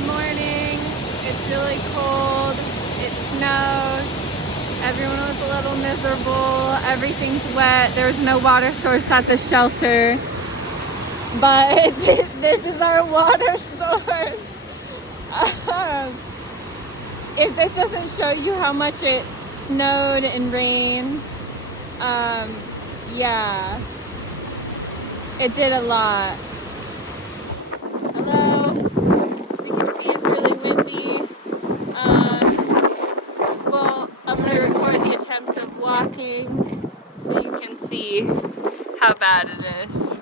Good morning. It's really cold. It snowed. Everyone was a little miserable. Everything's wet. There's no water source at the shelter. But this is our water source. If this doesn't show you how much it snowed and rained, yeah, it did a lot. Hello. As you can see, it's really windy. Well, I'm going to record the attempts of walking so you can see how bad it is.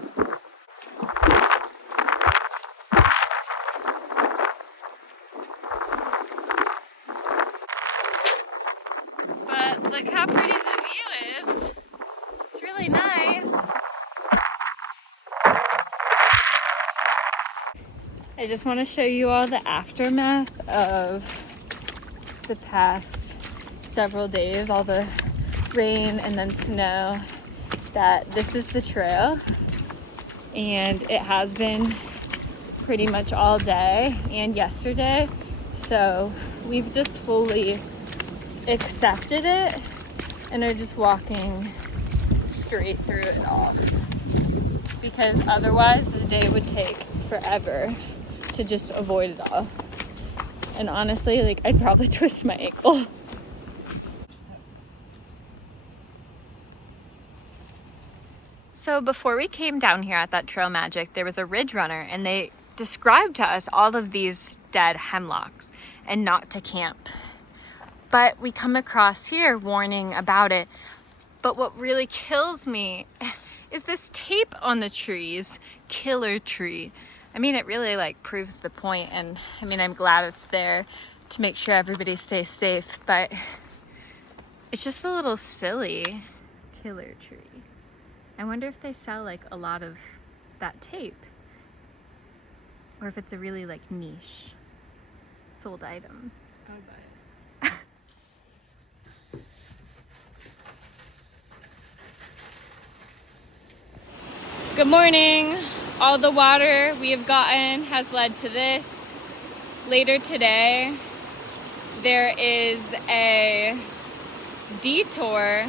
But look how pretty the view is. It's really nice. I just want to show you all the aftermath of the past several days, all the rain and then snow. That this is the trail, and it has been pretty much all day and yesterday, so we've just fully accepted it and are just walking straight through it all, because otherwise the day would take forever to just avoid it all. And honestly, like, I'd probably twist my ankle. So before we came down here at that Trail Magic, there was a ridge runner, and they described to us all of these dead hemlocks and not to camp. But we come across here warning about it. But what really kills me is this tape on the trees, killer tree. I mean, it really like proves the point, and I mean, I'm glad it's there to make sure everybody stays safe, but it's just a little silly. Killer tree. I wonder if they sell like a lot of that tape, or if it's a really like niche sold item. I'll buy it. Good morning. All the water we have gotten has led to this. Later today, there is a detour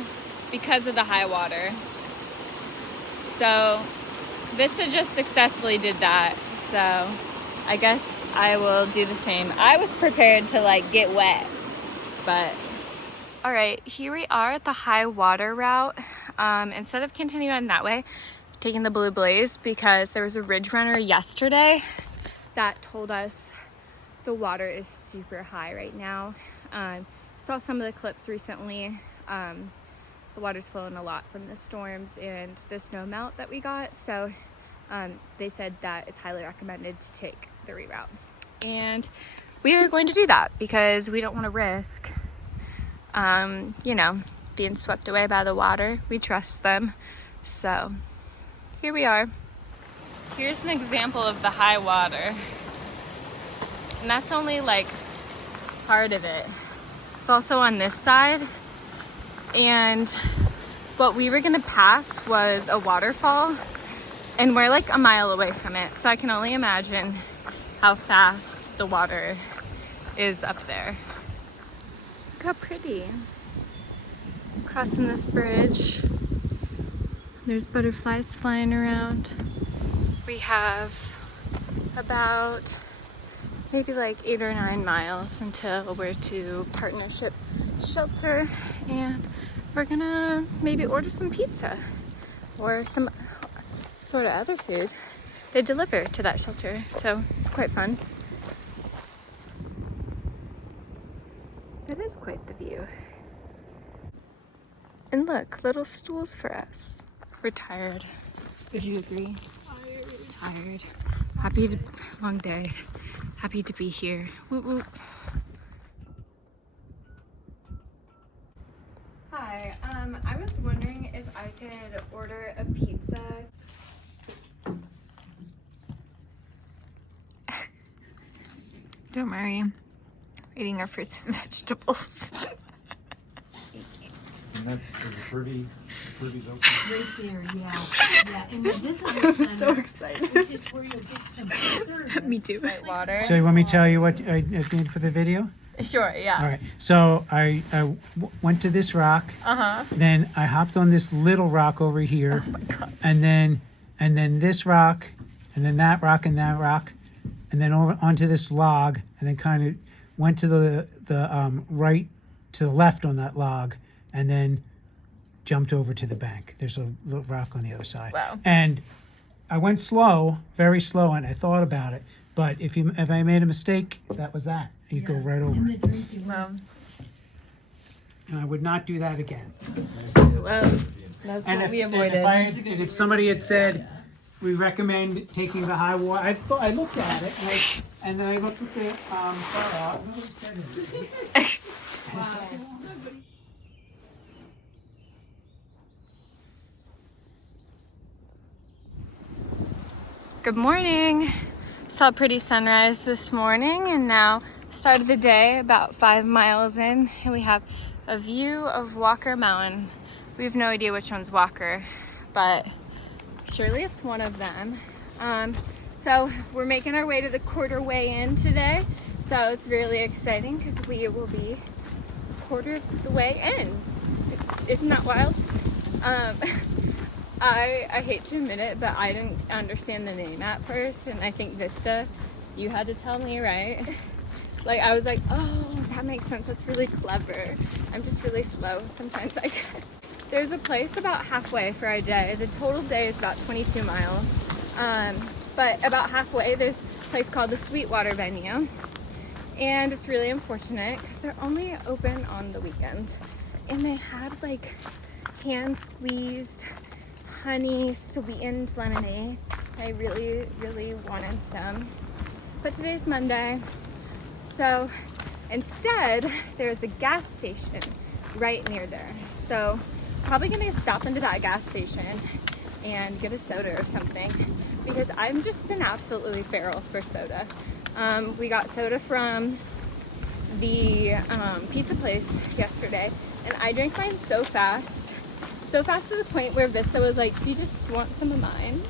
because of the high water. So Vista just successfully did that. So I guess I will do the same. I was prepared to like get wet, but. All right, here we are at the high water route. Instead of continuing that way, taking the Blue Blaze, because there was a ridge runner yesterday that told us the water is super high right now. Saw some of the clips recently. The water's flowing a lot from the storms and the snow melt that we got. So they said that it's highly recommended to take the reroute. And we are going to do that because we don't want to risk, you know, being swept away by the water. We trust them. So here we are. Here's an example of the high water. And that's only like part of it. It's also on this side. And what we were gonna pass was a waterfall, and we're like a mile away from it. So I can only imagine how fast the water is up there. Look how pretty. Crossing this bridge. There's butterflies flying around. We have about maybe like 8 or 9 miles until we're to Partnership Shelter, and we're gonna maybe order some pizza or some sort of other food they deliver to that shelter, so it's quite fun. It is quite the view. And look, little stools for us. We're tired. Would you agree? Tired. Happy to, long day. Happy to be here. Woot woot. Hi, I was wondering if I could order a pizza. Don't worry. We're eating our fruits and vegetables. And that's is pretty open. Right there, yeah. In the visitor center. So excited. Which is where you'll get some service. Me too. Right, water. So you want me to tell you what I did for the video? Sure, yeah. All right. So I went to this rock. Uh-huh. Then I hopped on this little rock over here. Oh my God. And then this rock, and then that rock, and that rock, and then over onto this log, and then kind of went to the right to the left on that log, and then jumped over to the bank. There's a little rock on the other side. Wow. And I went slow, very slow, and I thought about it. But if I made a mistake, that was that. You go right over. And the drink you Well, And I would not do that again. well, that's what we avoided. And if somebody had said, we recommend taking the high water, I looked at it, and then I looked at the bar. Nobody said anything. Good morning. Saw a pretty sunrise this morning, and now started the day about 5 miles in, and we have a view of Walker Mountain. We have no idea which one's Walker, but surely it's one of them. So we're making our way to the quarterway in today, so it's really exciting because we will be a quarter of the way in. Isn't that wild? I hate to admit it, but I didn't understand the name at first, and I think Vista, you had to tell me, right? Like, I was like, oh, that makes sense, that's really clever. I'm just really slow sometimes, I guess. There's a place about halfway for our day. The total day is about 22 miles. But about halfway, there's a place called the Sweetwater Venue. And it's really unfortunate because they're only open on the weekends. And they had like hand-squeezed honey sweetened lemonade. I really, really wanted some. But today's Monday, so instead there's a gas station right near there. So probably gonna stop into that gas station and get a soda or something because I've just been absolutely feral for soda. We got soda from the pizza place yesterday, and I drank mine so fast to the point where Vista was like, do you just want some of mine?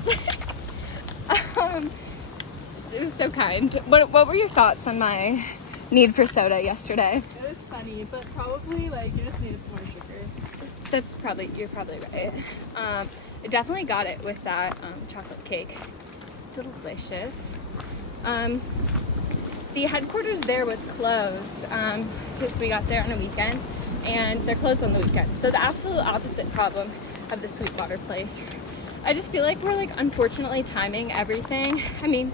It was so kind. What were your thoughts on my need for soda yesterday? It was funny, but probably like you just needed more sugar. You're probably right. I definitely got it with that chocolate cake. It's delicious. The headquarters there was closed because we got there on a weekend, and they're closed on the weekend. So the absolute opposite problem of the Sweetwater place. I just feel like we're like unfortunately timing everything. I mean,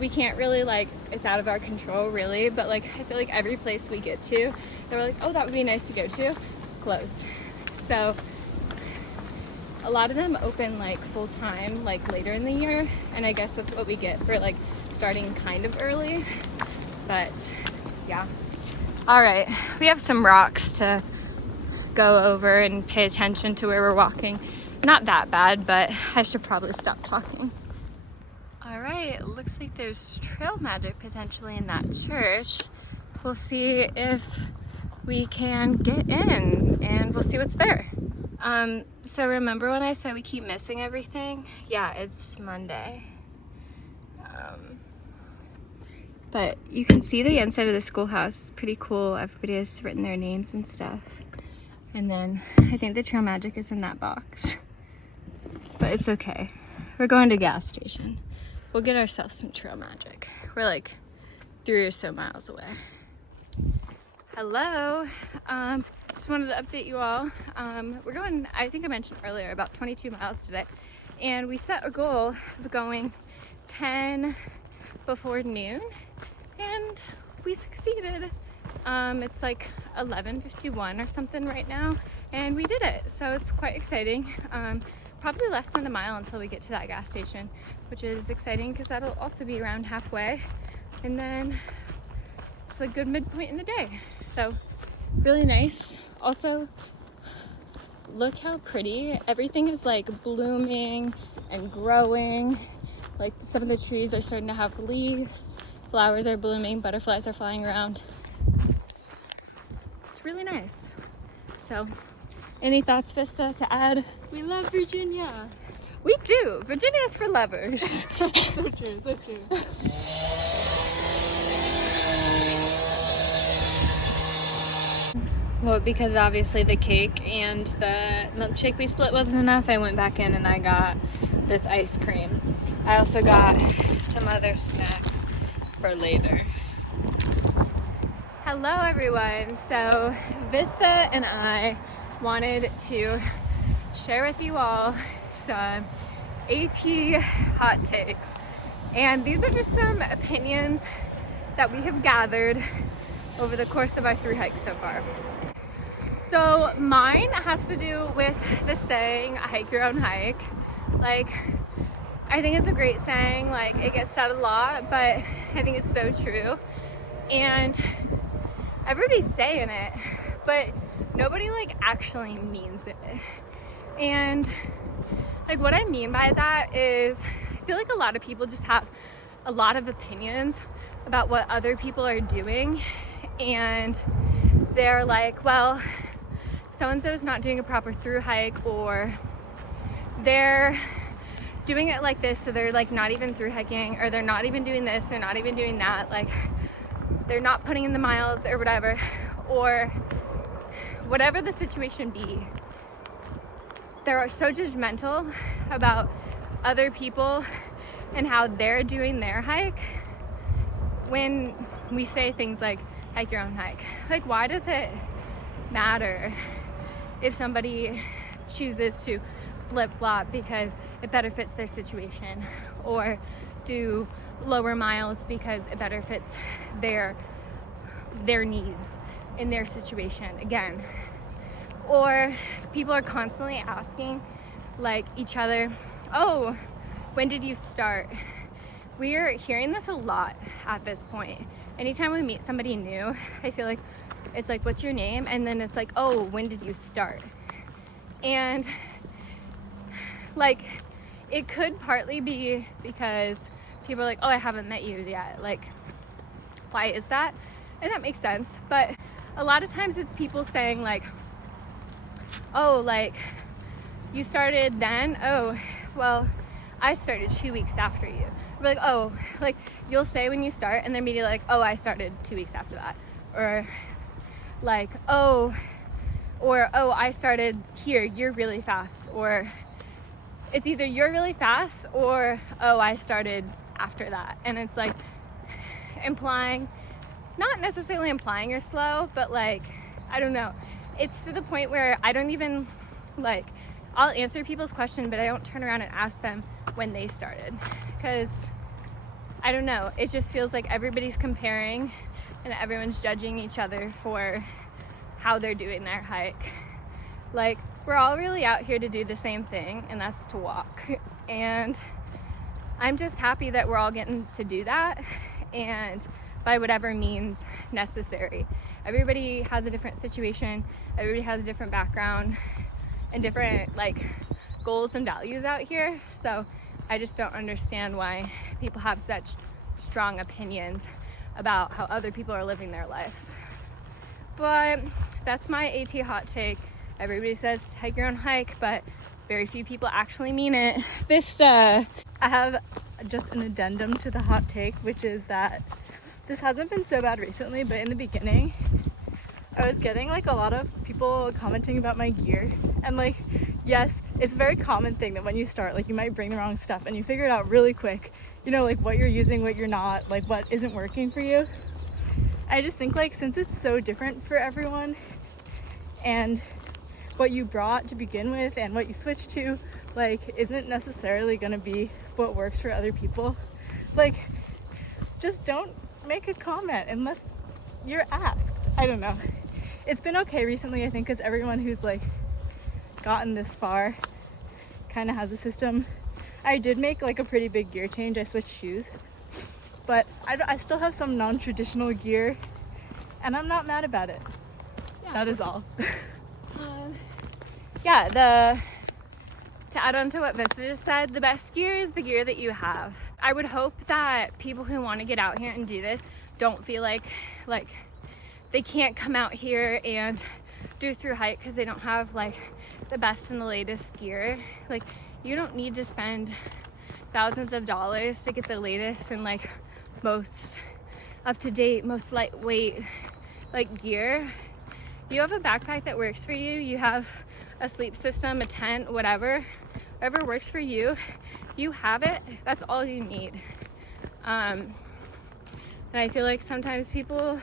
we can't really like, it's out of our control really, but like I feel like every place we get to, they're like, oh, that would be nice to go to, closed. So a lot of them open like full time like later in the year, and I guess that's what we get for like starting kind of early, but yeah. All right, we have some rocks to go over and pay attention to where we're walking. Not that bad, but I should probably stop talking. All right, looks like there's trail magic potentially in that church. We'll see if we can get in and we'll see what's there. So remember when I said we keep missing everything? Yeah, it's Monday. But you can see the inside of the schoolhouse. It's pretty cool. Everybody has written their names and stuff. And then I think the trail magic is in that box. But it's okay. We're going to a gas station. We'll get ourselves some trail magic. We're like 3 or so miles away. Hello. Just wanted to update you all. We're going, I think I mentioned earlier, about 22 miles today. And we set a goal of going 10 before noon. And we succeeded. It's like 11:51 or something right now. And we did it. So it's quite exciting. Probably less than a mile until we get to that gas station, which is exciting because that'll also be around halfway. And then it's a good midpoint in the day. So really nice. Also, look how pretty. Everything is like blooming and growing. Like some of the trees are starting to have leaves. Flowers are blooming, butterflies are flying around. It's really nice. So Any thoughts, Vista, to add? We love Virginia. We do. Virginia is for lovers. So true, so true. Well, because obviously the cake and the milkshake we split wasn't enough, I went back in and I got this ice cream. I also got some other snacks for later. Hello everyone. So Vista and I wanted to share with you all some AT hot takes. And these are just some opinions that we have gathered over the course of our through hike so far. So mine has to do with the saying, hike your own hike. Like, I think it's a great saying, like it gets said a lot, but I think it's so true. And everybody's saying it, but nobody like actually means it. And like what I mean by that is I feel like a lot of people just have a lot of opinions about what other people are doing, and they're like, well, so-and-so is not doing a proper through hike, or they're doing it like this, so they're like not even through hiking, or they're not even doing this, they're not even doing that, like they're not putting in the miles or whatever, or whatever the situation be. They're so judgmental about other people and how they're doing their hike when we say things like hike your own hike. Like, why does it matter if somebody chooses to flip-flop because it better fits their situation, or do lower miles because it better fits their needs in their situation again? Or people are constantly asking like each other, oh, when did you start? We're hearing this a lot at this point. Anytime we meet somebody new, I feel like it's like, what's your name? And then it's like, oh, when did you start? And like, it could partly be because people are like, oh, I haven't met you yet. Like, why is that? And that makes sense. But a lot of times it's people saying like, oh, like, you started then? Oh, well, I started 2 weeks after you. We're like, oh, like, you'll say when you start, and they're immediately like, oh, I started 2 weeks after that. Or like, oh, I started here, you're really fast. Or it's either you're really fast or, oh, I started after that. And it's like implying, not necessarily implying you're slow, but like, I don't know. It's to the point where I don't even, like, I'll answer people's question, but I don't turn around and ask them when they started. Because, I don't know, it just feels like everybody's comparing and everyone's judging each other for how they're doing their hike. Like, we're all really out here to do the same thing, and that's to walk. And I'm just happy that we're all getting to do that, and by whatever means necessary. Everybody has a different situation, everybody has a different background and different like goals and values out here. So I just don't understand why people have such strong opinions about how other people are living their lives. But that's my AT hot take. Everybody says hike your own hike, but very few people actually mean it. Vista. I have just an addendum to the hot take, which is that this hasn't been so bad recently, but in the beginning, I was getting like a lot of people commenting about my gear. And like, yes, it's a very common thing that when you start, like you might bring the wrong stuff and you figure it out really quick, you know, like what you're using, what you're not, like what isn't working for you. I just think like, since it's so different for everyone, and what you brought to begin with and what you switched to, like, isn't necessarily gonna be what works for other people. Like, just don't make a comment unless you're asked. I don't know. It's been okay recently, I think, because everyone who's like gotten this far kind of has a system. I did make like a pretty big gear change. I switched shoes, but I still have some non-traditional gear, and I'm not mad about it. Yeah. That is all. Yeah, to add on to what Vista just said, the best gear is the gear that you have. I would hope that people who want to get out here and do this don't feel like they can't come out here and do through hike because they don't have like the best and the latest gear. Like, you don't need to spend thousands of dollars to get the latest and like most up-to-date, most lightweight like gear. You have a backpack that works for you. You have a sleep system, a tent, whatever works for you. You have it. That's all you need. And I feel like sometimes people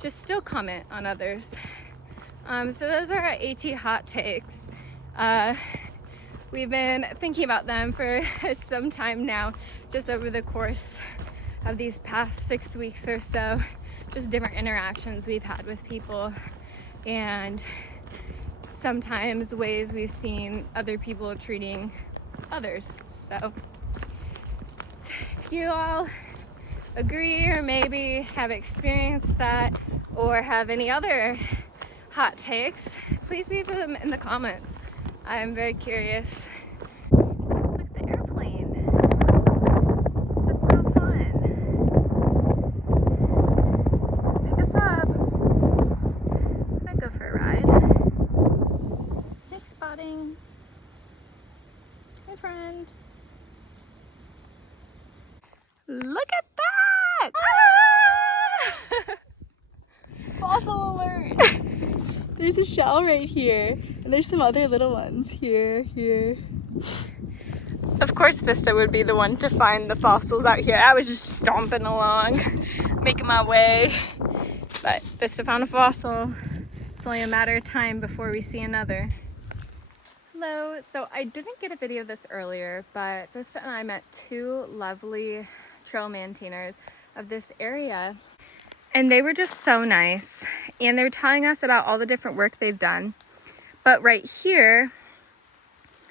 just still comment on others. So those are our AT hot takes. We've been thinking about them for some time now, just over the course of these past 6 weeks or so, just different interactions we've had with people, and sometimes ways we've seen other people treating others. So if you all agree or maybe have experienced that or have any other hot takes, please leave them in the comments. I'm very curious. Look at the airplane. That's so fun. Pick us up. I'm gonna go for a ride. Snake spotting. Hey, friend. Look at that! Ah! Fossil alert! There's a shell right here, and there's some other little ones here. Of course Vista would be the one to find the fossils out here. I was just stomping along, making my way. But Vista found a fossil. It's only a matter of time before we see another. Hello, so I didn't get a video of this earlier, but Vista and I met two lovely trail maintainers of this area. And they were just so nice. And they were telling us about all the different work they've done. But right here,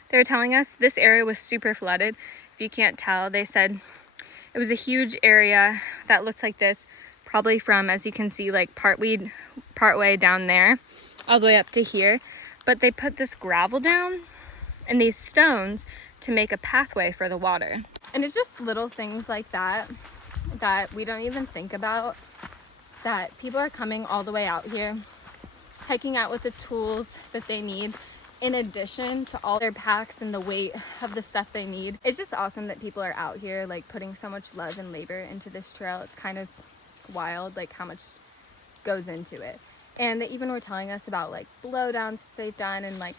they were telling us this area was super flooded. If you can't tell, they said it was a huge area that looked like this, probably from, as you can see, like partway down there, all the way up to here. But they put this gravel down and these stones to make a pathway for the water. And it's just little things like that that we don't even think about, that people are coming all the way out here, hiking out with the tools that they need, in addition to all their packs and the weight of the stuff they need. It's just awesome that people are out here like putting so much love and labor into this trail. It's kind of wild like how much goes into it. And they even were telling us about like blowdowns that they've done, and like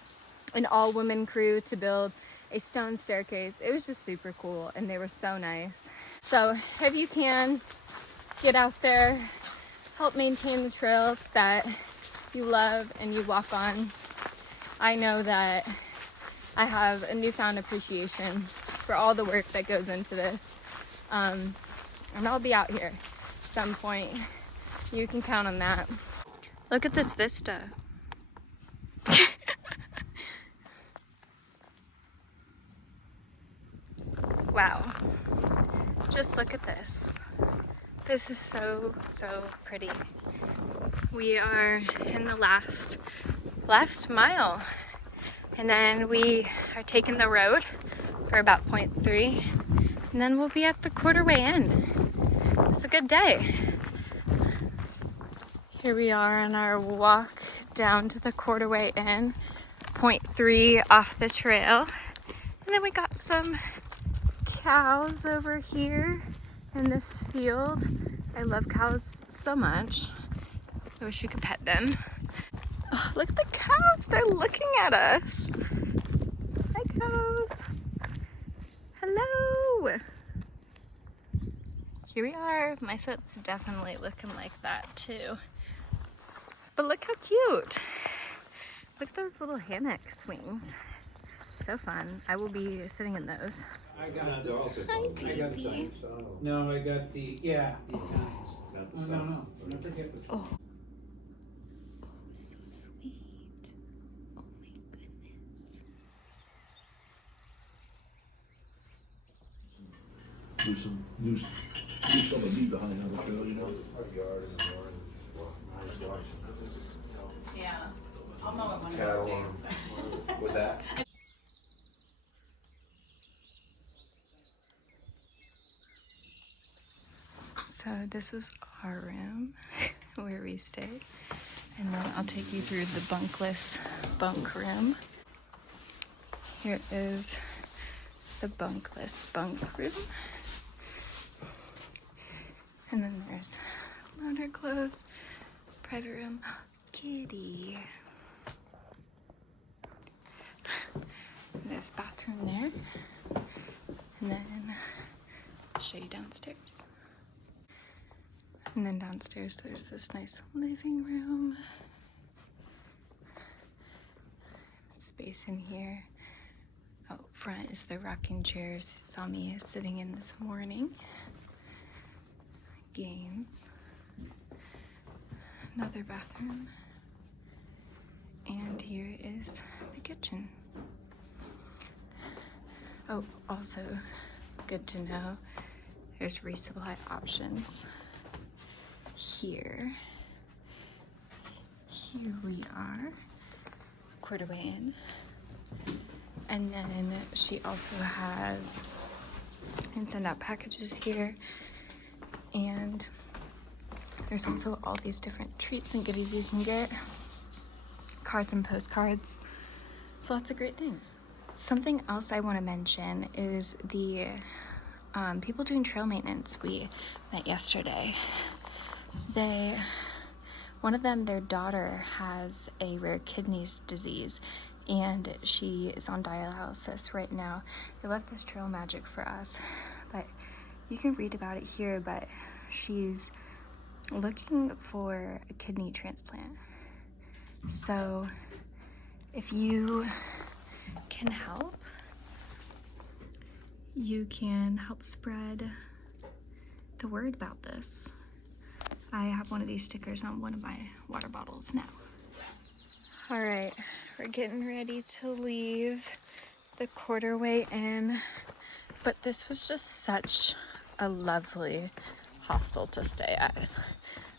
an all-woman crew to build a stone staircase. It was just super cool, and they were so nice. So if you can, get out there, help maintain the trails that you love and you walk on. I know that I have a newfound appreciation for all the work that goes into this. And I'll be out here at some point. You can count on that. Look at this vista. Wow. Just look at this. This is so, so pretty. We are in the last mile, and then we are taking the road for about 0.3, and then we'll be at the quarterway end. It's a good day. Here we are on our walk down to the quarterway end, 0.3 off the trail, and then we got some cows over here in this field. I love cows so much. I wish we could pet them. Oh, look at the cows, they're looking at us. Hi cows. Hello. Here we are. My foot's definitely looking like that too. But look how cute. Look at those little hammock swings. So fun. I will be sitting in those. I got Hi, baby. No, I got the, yeah. The Italians. Not the Oh, South. no. I forget which one. So sweet. Oh my goodness. Do some of me behind on the trail, you know? Yeah, I'll know it one of those days. What's that? So this was our room where we stayed. And then I'll take you through the bunkless bunk room. Here is the bunkless bunk room. And then there's loaner clothes, private room, kitty. And there's a bathroom there. And then I'll show you downstairs. And then downstairs there's this nice living room. Space in here. Out front is the rocking chairs you saw me sitting in this morning. Games. Another bathroom. And here is the kitchen. Oh, also good to know, there's resupply options here. Here we are, quarterway in. And then she also has, you can send out packages here. And there's also all these different treats and goodies you can get. Cards and postcards. So lots of great things. Something else I want to mention is the people doing trail maintenance we met yesterday. One of them, their daughter has a rare kidney disease and she is on dialysis right now. They left this trail magic for us, but you can read about it here, but she's looking for a kidney transplant. So if you can help, you can help spread the word about this. I have one of these stickers on one of my water bottles now. All right, we're getting ready to leave the quarterway in, but this was just such a lovely hostel to stay at.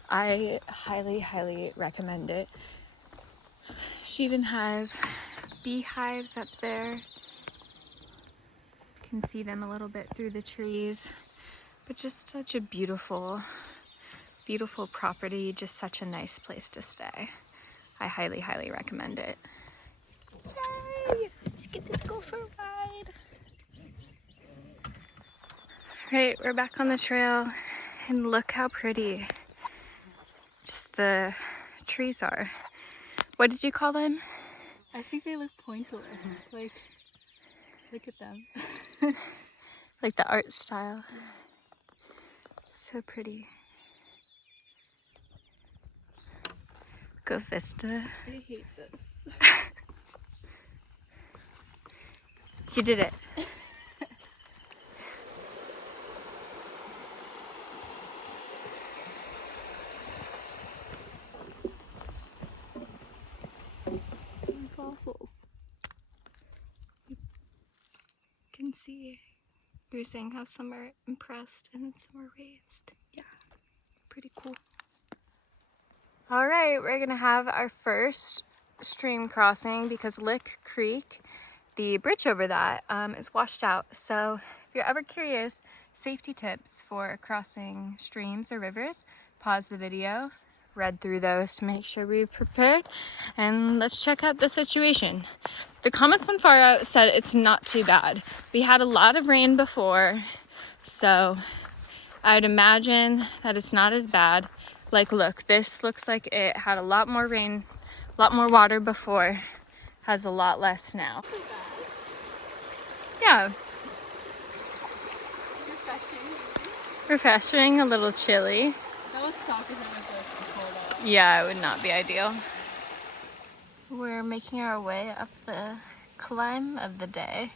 I highly, highly recommend it. She even has beehives up there. You can see them a little bit through the trees, but just such a beautiful, beautiful property, just such a nice place to stay. I highly, highly recommend it. Yay! Let's get to go for a ride. Right, we're back on the trail, and look how pretty just the trees are. What did you call them? I think they look pointillist. Like, look at them. Like the art style. So pretty. Go Vista. I hate this. You did it. Fossils. You can see, you're saying how some are impressed and some are raised. Yeah, pretty cool. All right, we're gonna have our first stream crossing because Lick Creek, the bridge over that, is washed out. So if you're ever curious, safety tips for crossing streams or rivers, pause the video, read through those to make sure we're prepared, and let's check out the situation. The comments on Far Out said it's not too bad. We had a lot of rain before, so I'd imagine that it's not as bad. Like, look, this looks like it had a lot more rain, a lot more water before, has a lot less now. Yeah. Refreshing, a little chilly. That would suck if it was like cold out. Yeah, it would not be ideal. We're making our way up the climb of the day.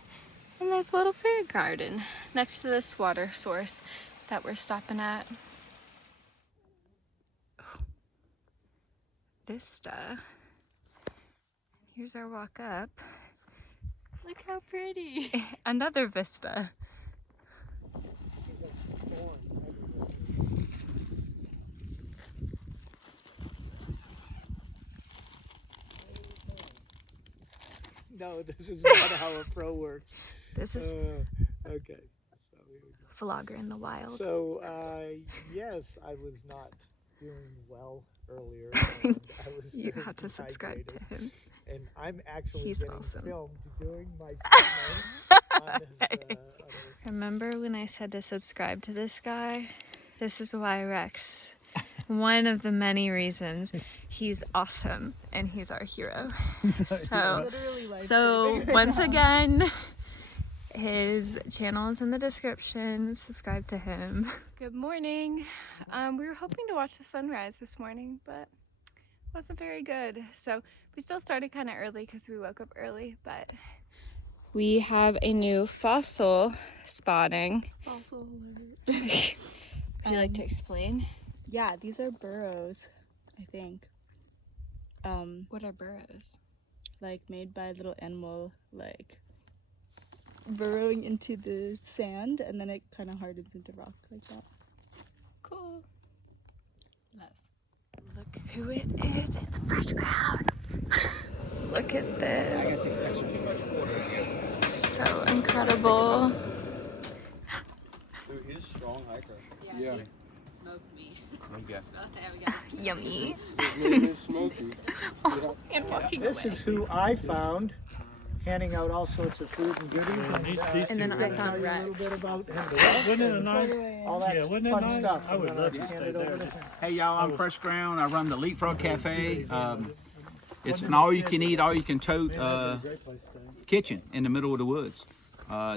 And there's a little fair garden next to this water source that we're stopping at. Vista. Here's our walk up. Look how pretty. Another vista. No, this is not how a pro works. This is Okay. So here we go. vlogger in the wild. So yes, I was not doing well earlier. And I was You very have to subscribe to dehydrated. him. And I'm actually He's getting awesome. filmed doing my promo on this, on this. Remember when I said to subscribe to this guy? This is why, Rex. One of the many reasons. He's awesome and he's our hero. So once again, his channel is in the description. Subscribe to him. Good morning. We were hoping to watch the sunrise this morning, but wasn't very good. So we still started kind of early because we woke up early, but we have a new fossil spotting. Fossil alert. Would you like to explain? Yeah, these are burrows, I think. What are burrows? Like made by a little animal, like burrowing into the sand, and then it kind of hardens into rock like that. Cool. Love. Look who it is. It's fresh ground. Look at this. So incredible. Dude, he's a strong hiker. Yeah. He smoked me. Yummy. He's smoky. And walking This is who I found handing out all sorts of food and goodies. And then I found tell you a little Rex. bit about him. Wasn't it a nice? All that wasn't it fun nice? stuff. I would I'm love gonna to hand stay it over there. to him. Hey y'all, I'm Fresh Ground. I run the Leapfrog Cafe. It's an all-you-can-eat, all-you-can-tote kitchen in the middle of the woods.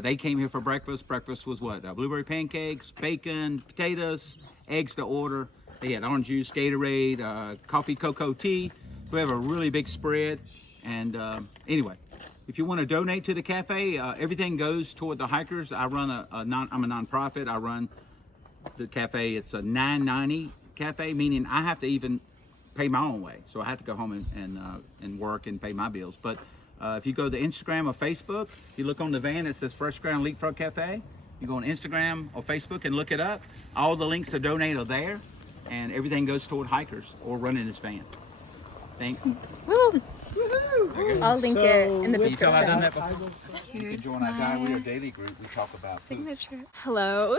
They came here for breakfast. Breakfast was what? Blueberry pancakes, bacon, potatoes, eggs to order. They had orange juice, Gatorade, coffee, cocoa, tea. We have a really big spread. And anyway, if you want to donate to the cafe, everything goes toward the hikers. I run I'm a nonprofit. I run the cafe. It's a $9.90 cafe, meaning I have to even pay my own way. So I have to go home and work and pay my bills. But if you go to Instagram or Facebook, if you look on the van, it says Fresh Ground Leapfrog Cafe. You go on Instagram or Facebook and look it up. All the links to donate are there, and everything goes toward hikers or running this van. Thanks. Woo! I'll link it in the Can you tell I've done description. that before? You Here's can join our diary or my daily group. We talk about food. signature. Hello.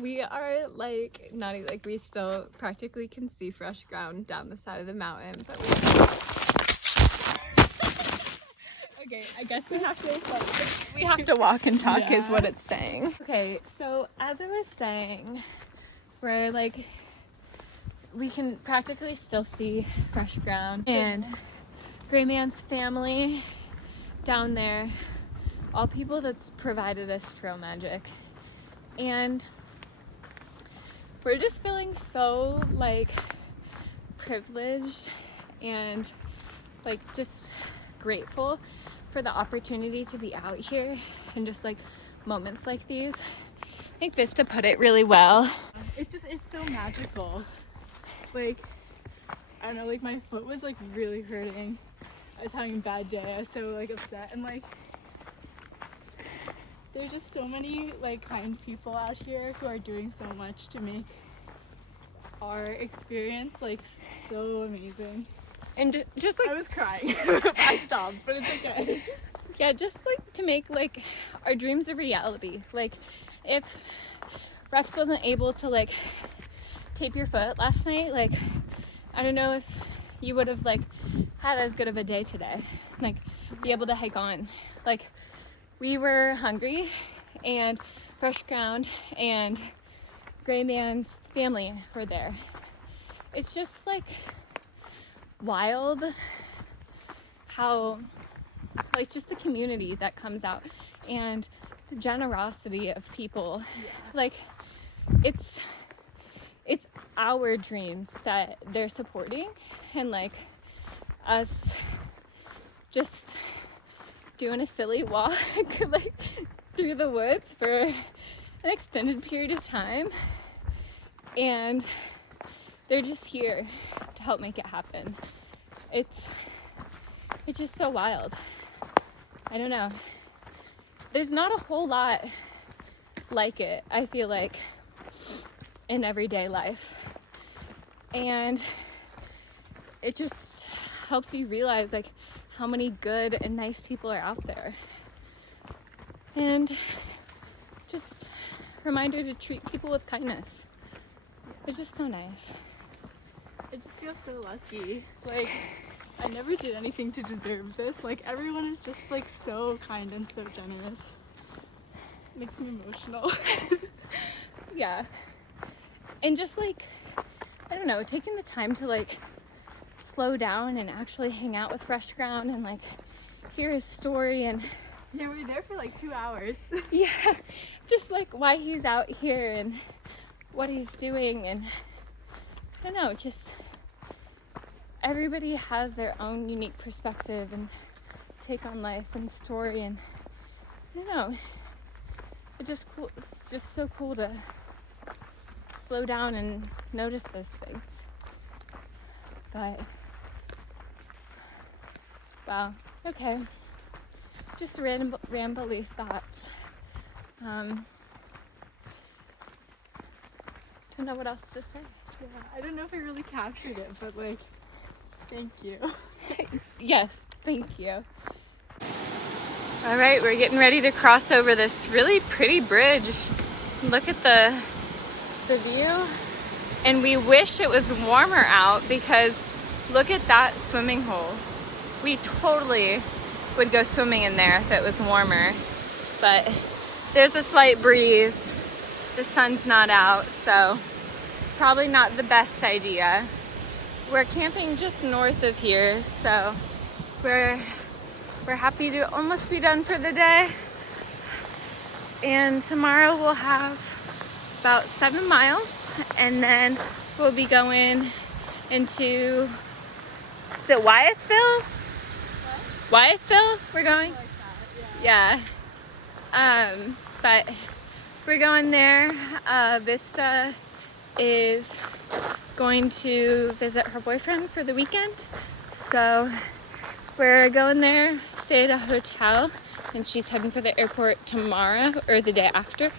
We are like not like we still practically can see fresh ground down the side of the mountain, but we okay, I guess we have to walk and talk is what it's saying. Okay, so as I was saying, we're like we can practically still see fresh ground, and Gray Man's family down there, all people that's provided us trail magic, and we're just feeling so like privileged and like just grateful for the opportunity to be out here and just like moments like these. I think Vista put it really well. It's so magical. Like, I don't know, like my foot was like really hurting. I was having a bad day. I was so like upset, and like there's just so many like kind people out here who are doing so much to make our experience like so amazing. And just like I was crying. I stopped, but it's okay. yeah, just like to make like our dreams a reality. Like if Rex wasn't able to like tape your foot last night, like I don't know if you would have like had as good of a day today, like be able to hike on. Like we were hungry, and Fresh Ground and Gray Man's family were there. It's just like wild how like just the community that comes out and the generosity of people. Like it's our dreams that they're supporting, and like us just doing a silly walk like through the woods for an extended period of time, and they're just here to help make it happen. It's just so wild. I don't know. There's not a whole lot like it, I feel like, in everyday life. And it just helps you realize like how many good and nice people are out there. And just reminder to treat people with kindness. It's just so nice. I just feel so lucky. Like, I never did anything to deserve this. Like, everyone is just like so kind and so generous. Makes me emotional. Yeah. And just like, I don't know, taking the time to like slow down and actually hang out with Fresh Ground and like hear his story and Yeah, we were there for like 2 hours. yeah, just like why he's out here and what he's doing, and I don't know, just everybody has their own unique perspective and take on life and story, and I don't know, it's just so cool to slow down and notice those things. But wow, okay, just rambly thoughts. Don't know what else to say. Yeah, I don't know if I really captured it, but like, thank you. Yes, thank you. All right, we're getting ready to cross over this really pretty bridge. Look at the view. And we wish it was warmer out, because look at that swimming hole. We totally would go swimming in there if it was warmer. But there's a slight breeze. The sun's not out, so probably not the best idea. We're camping just north of here, so we're happy to almost be done for the day. And tomorrow we'll have about 7 miles, and then we'll be going into, is it Wyethville? What? Wyethville we're going? Like that, Yeah. But we're going there. Vista is going to visit her boyfriend for the weekend. So we're going there, stay at a hotel, and she's heading for the airport tomorrow or the day after.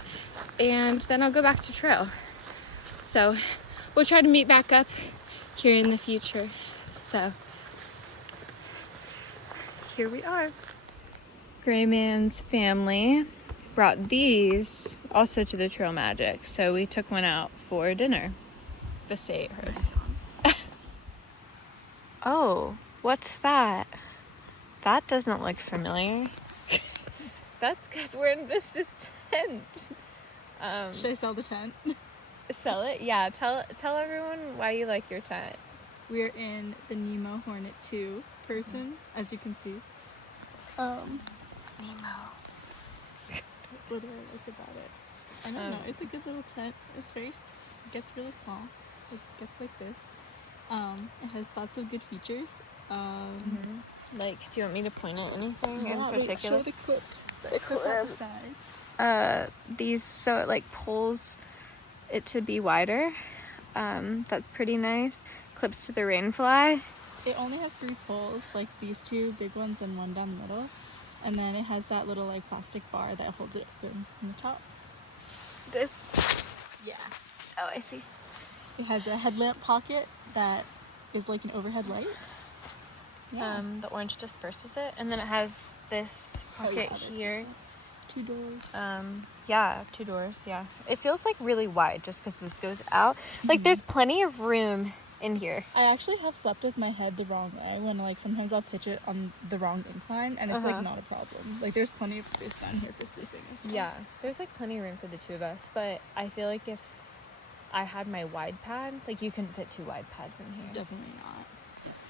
And then I'll go back to trail. So we'll try to meet back up here in the future. So here we are. Gray Man's family brought these also to the Trail Magic, so we took one out for dinner. Vista ate hers. Oh, what's that? That doesn't look familiar. That's because we're in Vista's tent. Should I sell the tent? Sell it? Yeah, tell everyone why you like your tent. We're in the Nemo Hornet 2 person, as you can see. Nemo. What do I like about it? I don't know. It's a good little tent. It's very, it gets really small. It gets like this. It has lots of good features. Like, do you want me to point at anything in Wait, particular? show the clips. The clip on the sides. These, so it like pulls it to be wider. That's pretty nice. Clips to the rainfly. It only has 3 poles, like these 2 big ones and one down the middle. And then it has that little like plastic bar that holds it open in the top. This? Yeah. Oh, I see. It has a headlamp pocket that is like an overhead light. Yeah. The orange disperses it, and then it has this pocket here. 2 doors. Yeah, 2 doors. Yeah, it feels like really wide just because this goes out. Like there's plenty of room in here. I actually have slept with my head the wrong way when like sometimes I'll pitch it on the wrong incline, and it's like not a problem. Like there's plenty of space down here for sleeping as well. Yeah, there's like plenty of room for the 2 of us, but I feel like if I had my wide pad, like you couldn't fit 2 wide pads in here. Definitely not.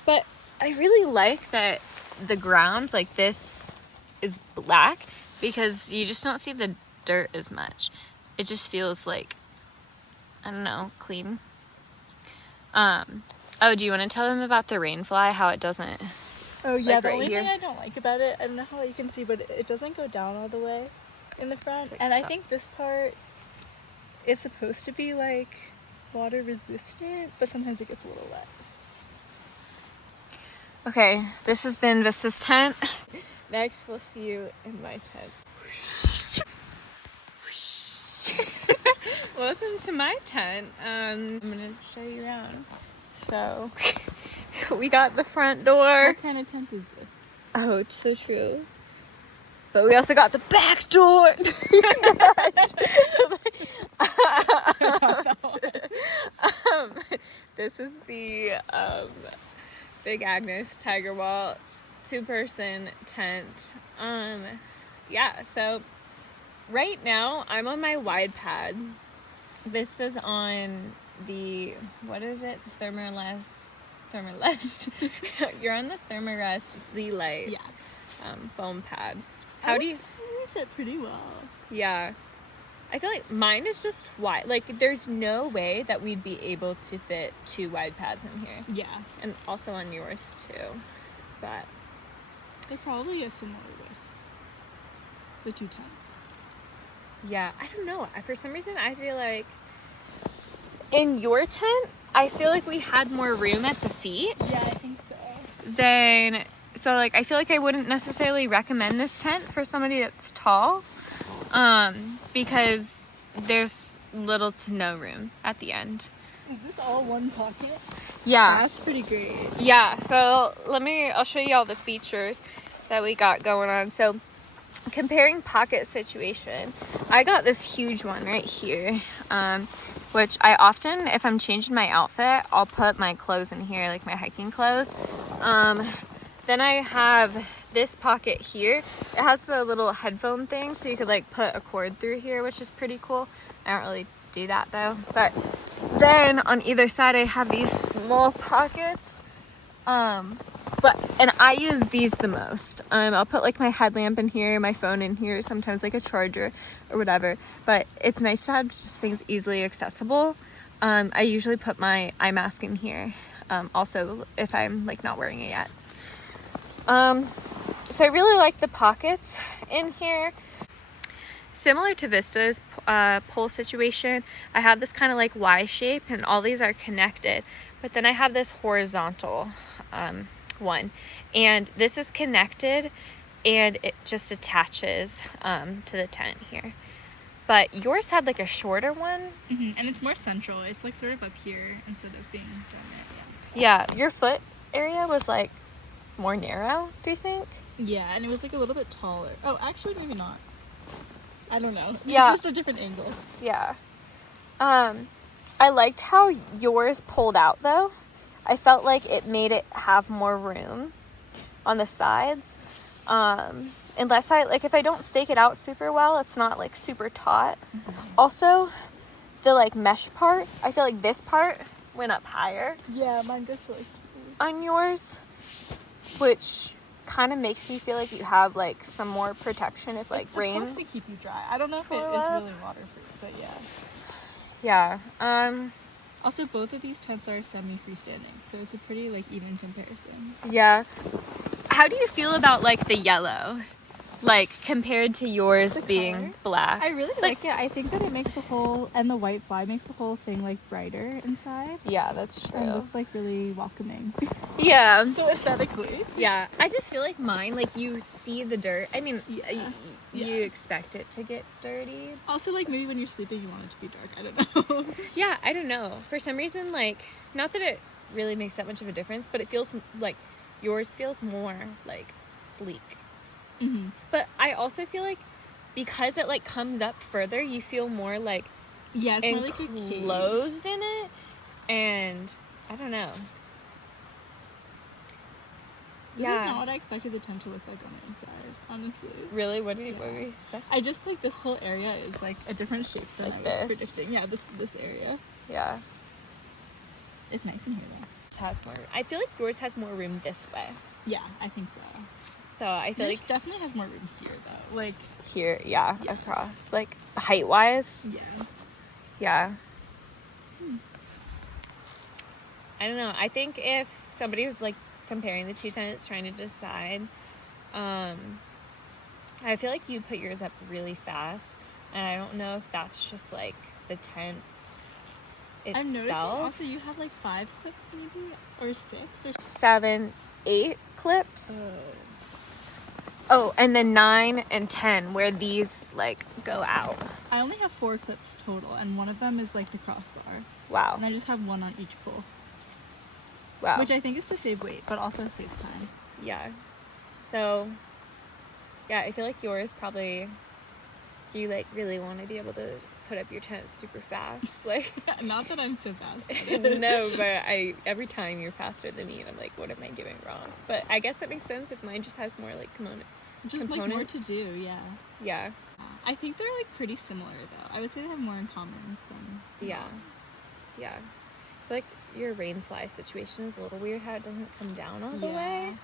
But I really like that the ground like this is black, because you just don't see the dirt as much. It just feels like, I don't know, clean. Oh, do you want to tell them about the rainfly, how it doesn't? Oh yeah, like the right only here? thing I don't like about it, I don't know how you can see, but it doesn't go down all the way in the front. Like and stops. I think this part is supposed to be like water resistant, but sometimes it gets a little wet. Okay, this has been Vista's tent. Next, we'll see you in my tent. Welcome to my tent. I'm gonna show you around. So, we got the front door. What kind of tent is this? Oh, it's so true. But we also got the back door. this is the Big Agnes Tiger Wall 2-person tent. Yeah, so right now I'm on my wide pad. Vista's on the, what is it? Thermalest. You're on the Thermarest Z-Lite foam pad. How do you fit pretty well? Yeah. I feel like mine is just wide. Like, there's no way that we'd be able to fit 2 wide pads in here. Yeah. And also on yours, too. But They're probably a similar width. The 2 tents. yeah, I don't know. For some reason, I feel like in your tent, I feel like we had more room at the feet. Yeah, I think so. So like, I feel like I wouldn't necessarily recommend this tent for somebody that's tall. Because there's little to no room at the end. Is this all one pocket? Yeah. That's pretty great. Yeah, so I'll show you all the features that we got going on. So comparing pocket situation, I got this huge one right here, which I often, if I'm changing my outfit, I'll put my clothes in here, like my hiking clothes. Then I have this pocket here. It has the little headphone thing, so you could like put a cord through here, which is pretty cool. I don't really do that though. But then on either side, I have these small pockets. And I use these the most. I'll put like my headlamp in here, my phone in here, sometimes like a charger or whatever. But it's nice to have just things easily accessible. I usually put my eye mask in here. Also, if I'm like not wearing it yet. So I really like the pockets in here. Similar to Vista's pole situation, I have this kind of like Y shape and all these are connected, but then I have this horizontal one, and this is connected and it just attaches to the tent here. But yours had like a shorter one. Mm-hmm. And it's more central. It's like sort of up here instead of being down there. Yeah, your foot area was like more narrow, do you think? Yeah, and it was like a little bit taller. Oh, actually, maybe not. I don't know. Yeah. Just a different angle. Yeah. I liked how yours pulled out though. I felt like it made it have more room on the sides. Unless if I don't stake it out super well, it's not like super taut. Mm-hmm. Also, the like mesh part, I feel like this part went up higher. Yeah, mine goes really cute. On yours, which kind of makes you feel like you have like some more protection if like it's rain. It's supposed to keep you dry. I don't know if it is really waterproof, but yeah. Yeah. Also, both of these tents are semi-freestanding, so it's a pretty like even comparison. Yeah. How do you feel about like the yellow? Like compared to yours being color? black. I really like it. I think that it makes the whole, and the white fly makes the whole thing like brighter inside. Yeah, that's true. And it looks like really welcoming. Yeah. So aesthetically. Yeah. I just feel like mine, like you see the dirt. I mean, Yeah. you expect it to get dirty. Also, like maybe when you're sleeping, you want it to be dark. I don't know. Yeah, I don't know. For some reason, like, not that it really makes that much of a difference, but it feels like yours feels more like sleek. Mm-hmm. But I also feel like because it like comes up further, you feel more like it's more like a cave. enclosed in it, and I don't know. This is not what I expected the tent to look like on the inside, honestly. Really? What did you expect? I just like this whole area is like a different shape than Like I was this? predicting. Yeah, this area. Yeah. It's nice in here though. It has more. I feel like yours has more room this way. Yeah, I think so. So I feel Yours like definitely has more room here though. Like here, yeah, across, like height wise. yeah. Yeah. I don't know. I think if somebody was like comparing the two tents, trying to decide, I feel like you put yours up really fast, and I don't know if that's just like the tent itself. I'm noticing also you have like 5 clips maybe, or 6 or 7, 8 clips. Oh, and then 9 and 10 where these like go out. I only have 4 clips total, and one of them is like the crossbar. Wow. And I just have one on each pole. Wow. Which I think is to save weight, but also saves time. Yeah. So, yeah, I feel like yours probably, do you like really want to be able to put up your tent super fast. Like, Not that I'm so fast. no, but every time you're faster than me, and I'm like, what am I doing wrong? But I guess that makes sense if mine just has more like Just like more to components. do, yeah. Yeah, I think they're like pretty similar though. I would say they have more in common than yeah. I feel like your rain fly situation is a little weird how it doesn't come down all the way.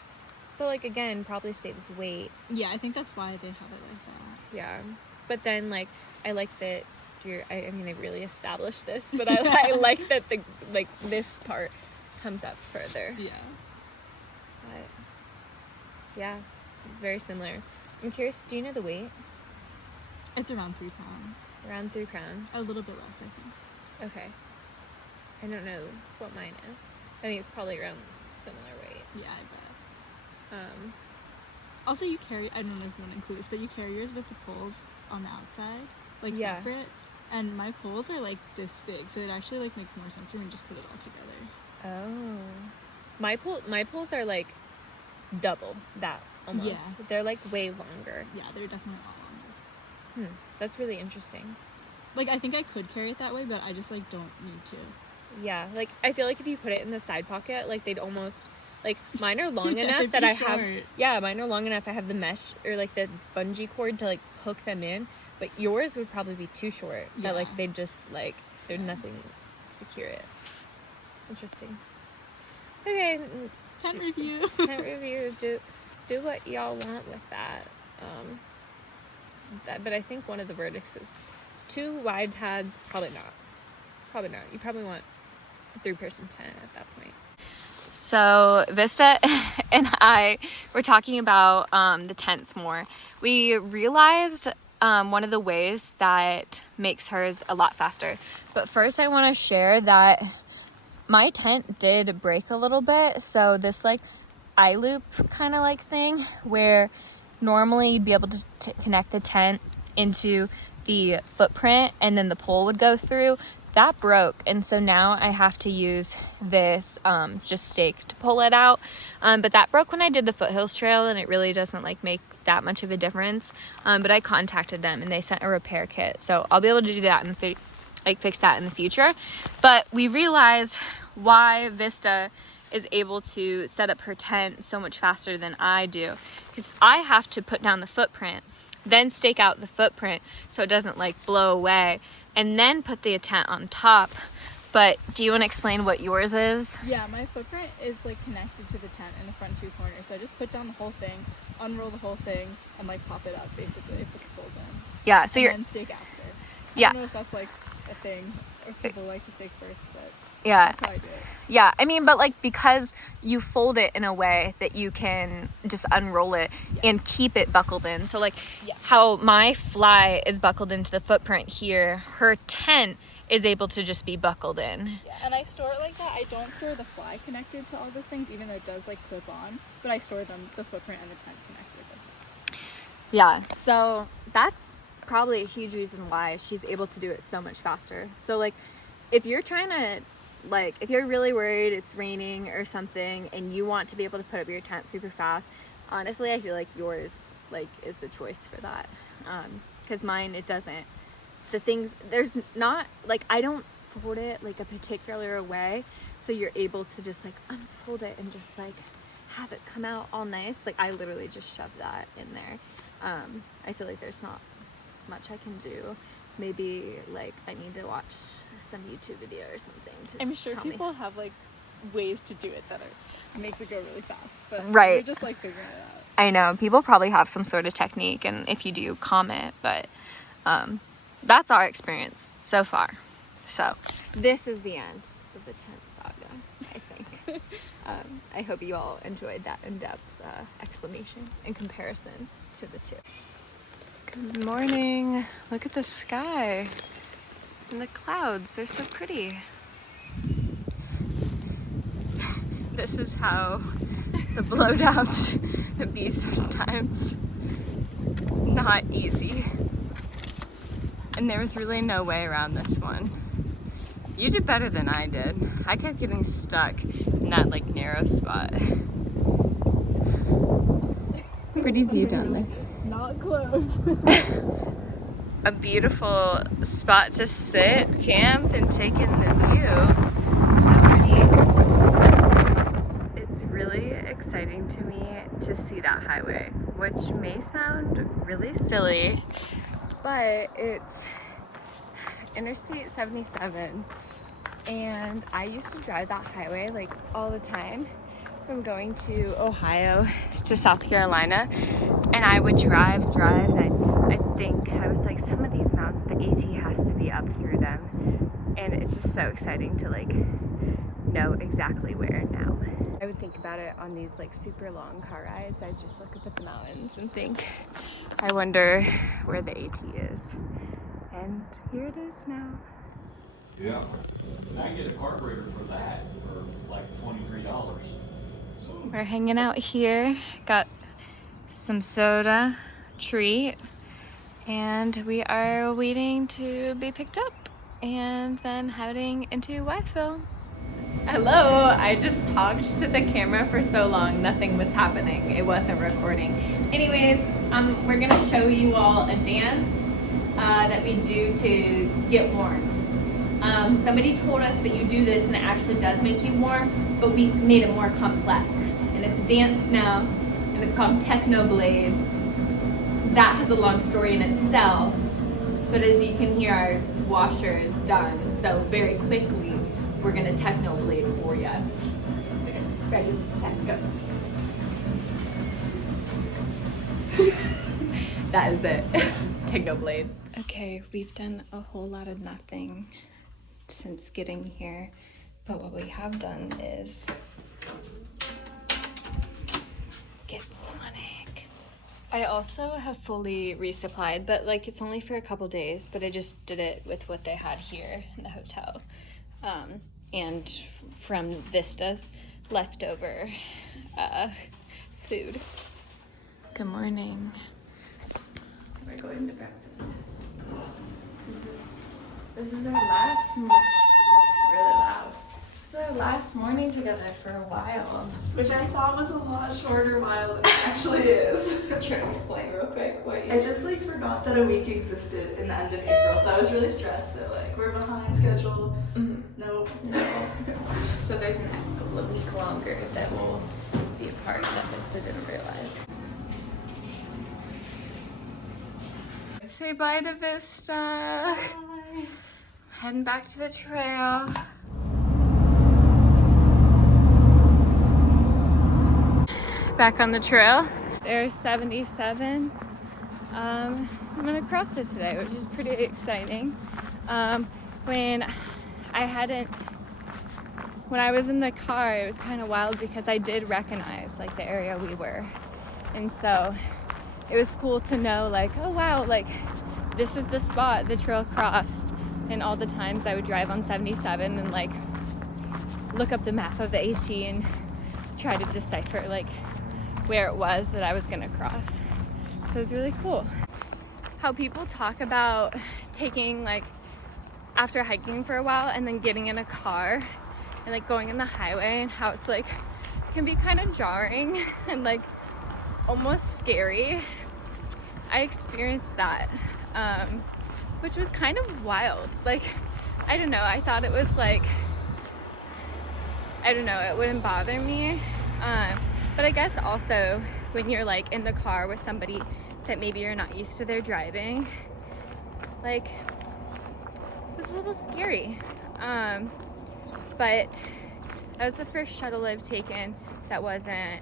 But like again, probably saves weight. Yeah, I think that's why they have it like that. Yeah. But then like I like that I mean I really established this, but I like that the like this part comes up further. Yeah. But yeah, very similar. I'm curious, do you know the weight? It's around 3 pounds. Around 3 pounds. A little bit less, I think. Okay. I don't know what mine is. I think it's probably around similar weight. Yeah, I bet. Also, you carry, I don't know if you want to include this, but you carry yours with the poles on the outside, like Yeah. separate. And my poles are like this big, so it actually like makes more sense when we just put it all together. Oh. My poles are like double that almost. Yeah. They're like way longer. Yeah, they're definitely a lot longer. That's really interesting. Like, I think I could carry it that way, but I just like don't need to. Yeah, like I feel like if you put it in the side pocket, like they'd almost like mine are long Yeah, enough they'd that be I have. short. Yeah, mine are long enough. I have the mesh or like the bungee cord to like hook them in, but yours would probably be too short. That like Yeah. they just like there's nothing to secure it. Interesting. Okay, Tent review. tent review. Do what y'all want with that. But I think one of the verdicts is 2 wide pads. Probably not. You probably want a 3-person tent at that point. So Vista and I were talking about the tents more. We realized one of the ways that makes hers a lot faster. But first I want to share that my tent did break a little bit. So this like eye loop kind of like thing where normally you'd be able to connect the tent into the footprint and then the pole would go through. That broke, and so now I have to use this just stake to pull it out. But that broke when I did the Foothills Trail, and it really doesn't like make that much of a difference. But I contacted them, and they sent a repair kit, so I'll be able to do that and fix that in the future. But we realized why Vista is able to set up her tent so much faster than I do, because I have to put down the footprint, then stake out the footprint so it doesn't like blow away, and then put the tent on top. But do you want to explain what yours is? Yeah, my footprint is like connected to the tent in the front 2 corners. So I just put down the whole thing, unroll the whole thing, and like pop it up basically, put the poles in. Yeah, so and you're then stake after. Yeah. I don't know if that's like a thing, or if people like to stake first, but yeah. that's how I do it. Yeah, I mean, but like because you fold it in a way that you can just unroll it and keep it buckled in. So like how my fly is buckled into the footprint here, her tent is able to just be buckled in. Yeah, and I store it like that. I don't store the fly connected to all those things, even though it does like clip on, but I store them, the footprint and the tent connected. Yeah, so that's probably a huge reason why she's able to do it so much faster. So like if you're trying to like if you're really worried it's raining or something and you want to be able to put up your tent super fast, honestly I feel like yours like is the choice for that, because mine it doesn't. The things there's not like I don't fold it like a particular way, so you're able to just like unfold it and just like have it come out all nice. Like I literally just shove that in there. I feel like there's not much I can do. Maybe like I need to watch some YouTube video or something to I'm sure tell people me. have like ways to do it that makes it go really fast, but Right. we're just like figuring it out. I know people probably have some sort of technique, and if you do, comment. But that's our experience so far. So this is the end of the tent saga, I think. I hope you all enjoyed that in-depth explanation and comparison to the two. Good morning. Look at the sky and the clouds. They're so pretty. This is how the blowdowns be sometimes. Not easy. And there was really no way around this one. You did better than I did. I kept getting stuck in that like narrow spot. Pretty view down there. Not close. a beautiful spot to sit, camp, and take in the view. It's so pretty. It's really exciting to me to see that highway, which may sound really silly, but it's Interstate 77, and I used to drive that highway like all the time from going to Ohio to South Carolina, and I would drive, and I think I was like, some of these mountains, the AT has to be up through them, and it's just so exciting to like know exactly where now. I would think about it on these like super long car rides. I just look up at the mountains and think, I wonder where the AT is, and here it is now. Yeah, and I get a carburetor for that for like $23. We're hanging out here, got some soda, treat, and we are waiting to be picked up and then heading into Waterfall. Hello, I just talked to the camera for so long, nothing was happening. It wasn't recording. Anyways, we're gonna show you all a dance that we do to get warm. Somebody told us that you do this and it actually does make you warm, but we made it more complex. And it's a dance now, and it's called Techno Blade. That has a long story in itself, but as you can hear, our washer is done, so very quickly we're gonna Techno Blade for you. Ready, set, go. That is it. Techno Blade. Okay, we've done a whole lot of nothing since getting here, but what we have done is get Sonic. I also have fully resupplied, but like it's only for a couple days, but I just did it with what they had here in the hotel, and from Vista's leftover food. Good morning. We're going to breakfast. This is our last, really loud. This is our last morning together for a while. Which I thought was a lot shorter while than it actually is. Try to explain real quick what you... I just like forgot that a week existed in the end of April, so I was really stressed that like we're behind schedule. Mm-hmm. Nope. No. So there's a week longer that will be a part that Vista didn't realize. Say bye to Vista. Bye. Heading back to the trail. Back on the trail. There's 77. I'm gonna cross it today, which is pretty exciting. When I was in the car, it was kind of wild because I did recognize like the area we were, and so it was cool to know like, oh wow, like this is the spot the trail crossed. And all the times I would drive on 77 and like look up the map of the AT and try to decipher like where it was that I was gonna cross. So it was really cool. How people talk about taking like, after hiking for a while and then getting in a car and like going in the highway, and how it's like, can be kind of jarring and like almost scary. I experienced that, which was kind of wild. Like, I don't know, I thought it was like, I don't know, it wouldn't bother me. But I guess also when you're like in the car with somebody that maybe you're not used to their driving, like it was a little scary. But that was the first shuttle I've taken that wasn't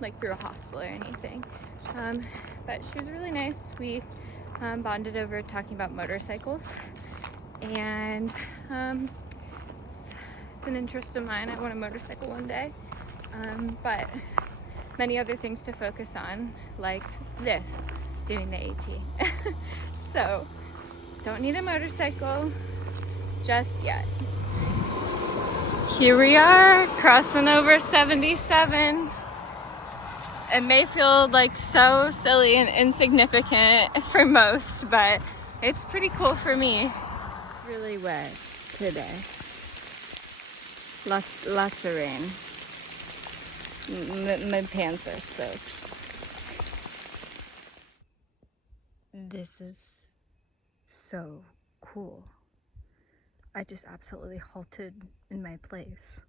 like through a hostel or anything. But she was really nice. We bonded over talking about motorcycles, and it's an interest of mine. I want a motorcycle one day, but many other things to focus on, like this, doing the AT. So don't need a motorcycle just yet. Here we are, crossing over 77. It may feel like so silly and insignificant for most, but it's pretty cool for me. It's really wet today. Lots of rain. My pants are soaked. This is so cool. I just absolutely halted in my place.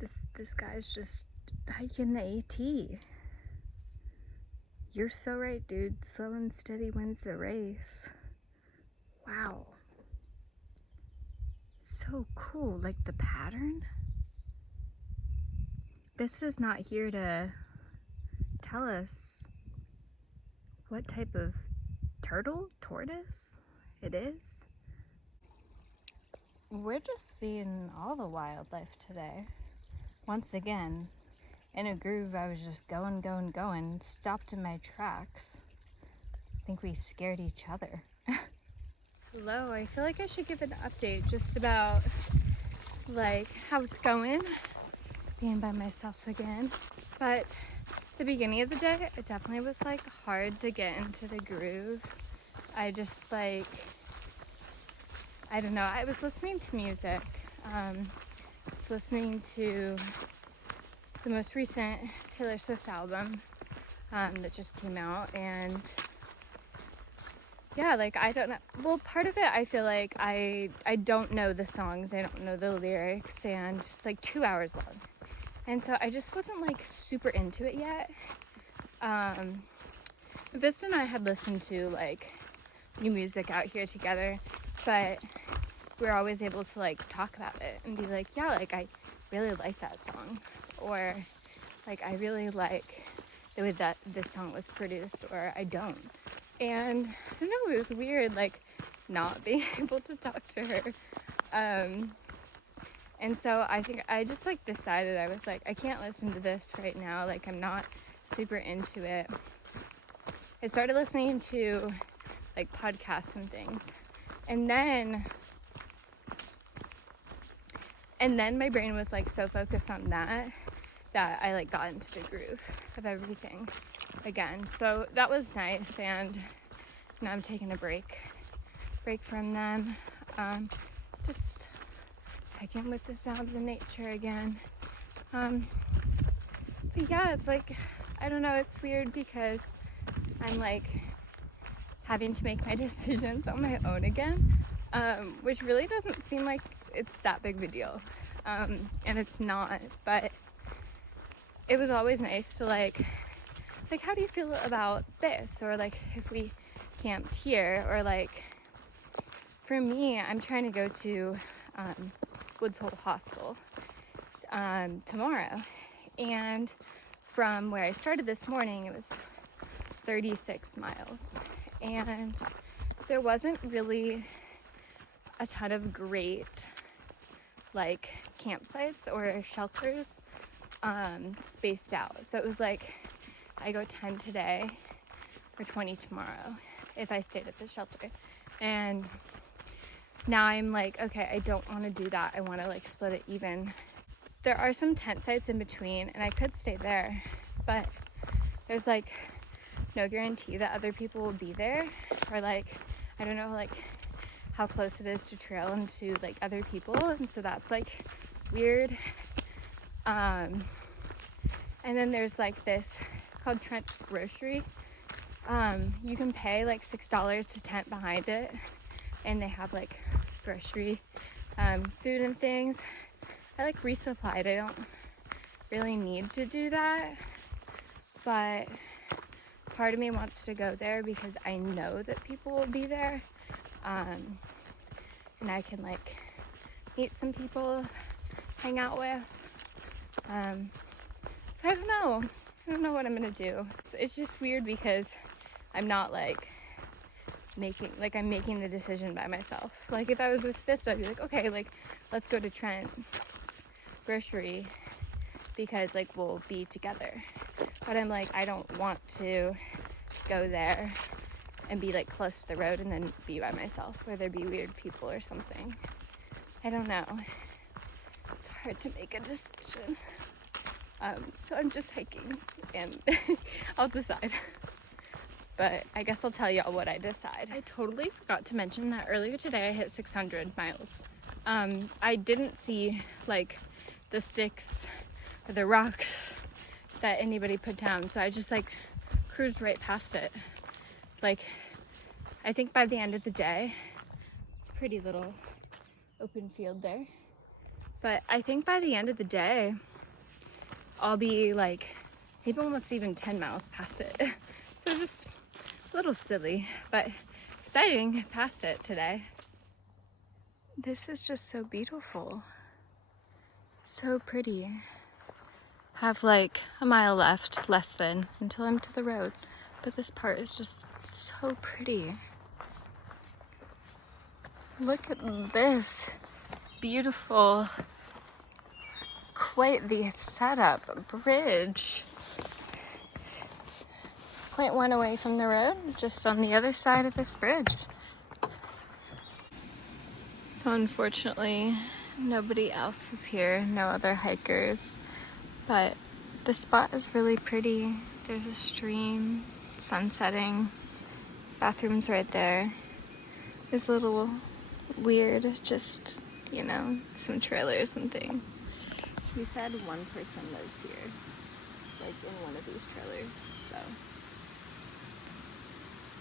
This guy's just hiking the AT. You're so right, dude. Slow and steady wins the race. Wow. So cool, like the pattern. Vista's not here to tell us what type of tortoise it is. We're just seeing all the wildlife today. Once again, in a groove, I was just going, stopped in my tracks. I think we scared each other. Hello, I feel like I should give an update just about like how it's going, being by myself again. But the beginning of the day, it definitely was like hard to get into the groove. I just like, I don't know, I was listening to music. I was listening to the most recent Taylor Swift album that just came out, and yeah, like I don't know, well, part of it I feel like I don't know the songs, I don't know the lyrics, and it's like 2 hours long, and so I just wasn't like super into it yet. Vista and I had listened to like new music out here together, but we're always able to like talk about it and be like, yeah, like I really like that song, or like I really like the way that this song was produced, or I don't. And I don't know, it was weird like not being able to talk to her. And so I think I just like decided, I was like, I can't listen to this right now, like I'm not super into it. I started listening to like podcasts and things, and then my brain was like so focused on that I like got into the groove of everything again. So that was nice, and now I'm taking a break from them. Just hiking with the sounds of nature again. But yeah, it's like, I don't know, it's weird because I'm like having to make my decisions on my own again, which really doesn't seem like it's that big of a deal, and it's not, but it was always nice to like how do you feel about this, or like if we camped here, or like for me, I'm trying to go to Woods Hole Hostel tomorrow, and from where I started this morning, it was 36 miles, and there wasn't really a ton of great like campsites or shelters spaced out. So it was like I go 10 today or 20 tomorrow if I stayed at the shelter. And now I'm like, okay, I don't want to do that. I want to like split it even. There are some tent sites in between, and I could stay there, but there's like no guarantee that other people will be there, or like I don't know like how close it is to trail and to like other people, and so that's like weird. And then there's like this, it's called Trent's Grocery. You can pay like $6 to tent behind it, and they have like grocery food and things. I like Resupplied. I don't really need to do that, but part of me wants to go there because I know that people will be there, and I can like meet some people, hang out with. So I don't know what I'm gonna do. It's just weird because I'm not like I'm making the decision by myself. Like if I was with Vista, I'd be like, okay, like let's go to Trent's Grocery because like we'll be together. But I'm like, I don't want to go there and be like close to the road and then be by myself, where there'd be weird people or something. I don't know. It's hard to make a decision. So I'm just hiking, and I'll decide. But I guess I'll tell y'all what I decide. I totally forgot to mention that earlier today I hit 600 miles. I didn't see like the sticks or the rocks that anybody put down, so I just like cruised right past it. Like I think by the end of the day, it's a pretty little open field there. But I think by the end of the day, I'll be like maybe almost even 10 miles past it. So it's just a little silly, but exciting past it today. This is just so beautiful. So pretty. Have like a mile left, less than, until I'm to the road. But this part is just so pretty. Look at this beautiful, quite the setup bridge. 0.1 away from the road, just on the other side of this bridge. So unfortunately, nobody else is here, no other hikers, but the spot is really pretty. There's a stream, sun setting, bathroom's right there. It's a little weird, just, you know, some trailers and things. He said one person lives here, like in one of these trailers, so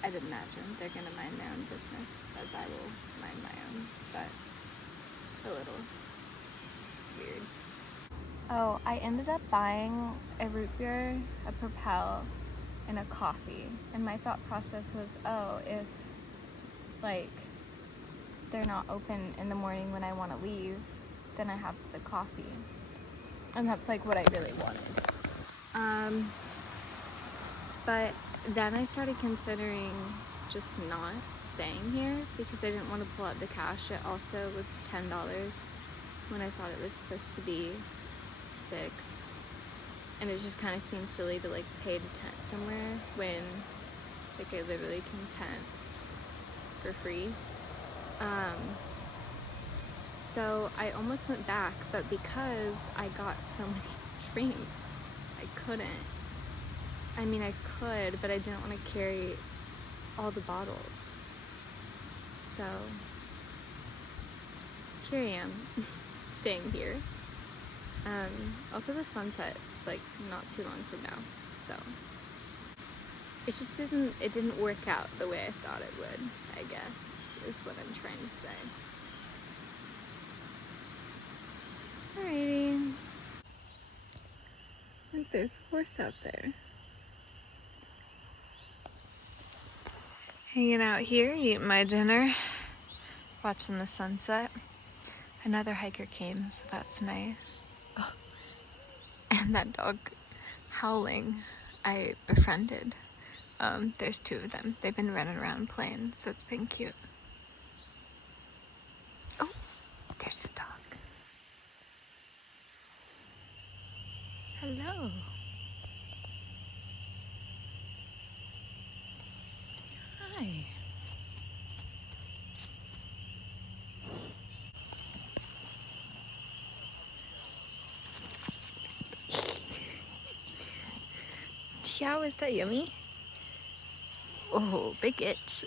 I'd imagine they're gonna mind their own business as I will mind my own, but a little weird. Oh, I ended up buying a root beer, a Propel, and a coffee. And my thought process was, oh, if like they're not open in the morning when I want to leave, then I have the coffee. And that's like what I really wanted. But then I started considering just not staying here because I didn't want to pull out the cash. It also was $10 when I thought it was supposed to be $6. And it just kind of seemed silly to like pay to tent somewhere when like I literally can tent for free. So I almost went back, but because I got so many drinks, I couldn't. I mean, I could, but I didn't want to carry all the bottles. So here I am, staying here. Also the sunset's like not too long from now, so it just it didn't work out the way I thought it would, I guess, is what I'm trying to say. Alrighty. Look, there's a horse out there. Hanging out here, eating my dinner, watching the sunset. Another hiker came, so that's nice. Oh. And that dog howling, I befriended. There's 2 of them. They've been running around playing, so it's been cute. Oh, there's a dog. Hello. Hi. Chow, is that yummy? Oh, big itch.